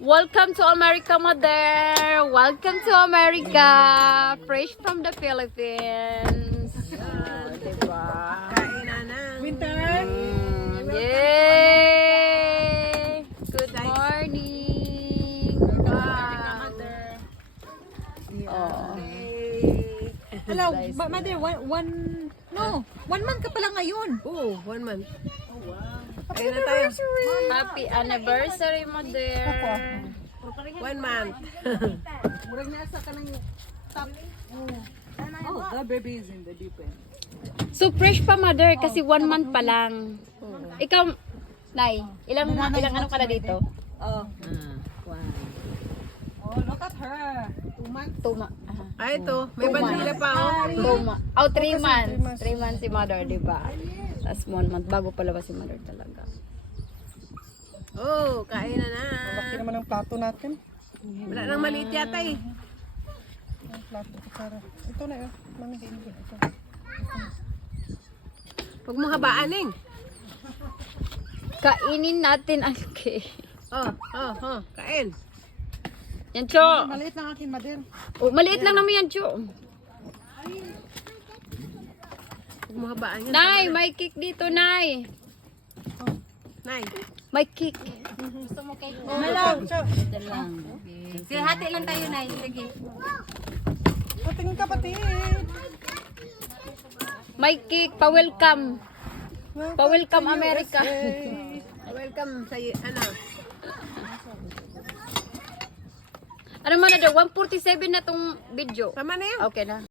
Welcome to America, mother. Welcome to America. Fresh from the Philippines. Diba? Winter. Yay! Good morning. Oh. Hello, mother, one month ka pala ngayon. Oo, 1 month. Happy anniversary. Happy anniversary, mother. 1 month. Murag nasa ka ng top. Oh, the baby is in the deep end. So fresh pa, mother, kasi 1 month pa lang. Ikaw, Nay, ilang ano ka na dito? Oh. Oh, look at her. 2 months. Ay, ito. May bandila pa, oh. 3 months. 3 months si mother, di ba? Tapos 1 month, bago palabas si mother talaga. Oh, kain na na. Laki naman ang plato natin. Wala nang maliit yata eh. Ang plato ko para. Ito na yun. Manigin ko. Ito. Huwag mo habaan, eh. Kainin natin ang cake. Kain. Yan, Cho. Maliit lang akin, Mader. Oh, maliit lang naman yan, Cho. Huwag mo habaan yan. Nay, may cake dito, Nay. Nay. May cake. Hello. Sige, hati lang tayo, Nay. Sige. Patingin kapatid. May cake, pa-welcome. Pa-welcome, America. Welcome sa, ano. Ano man na daw, 147 na tong video. Tama na yan. Okay na.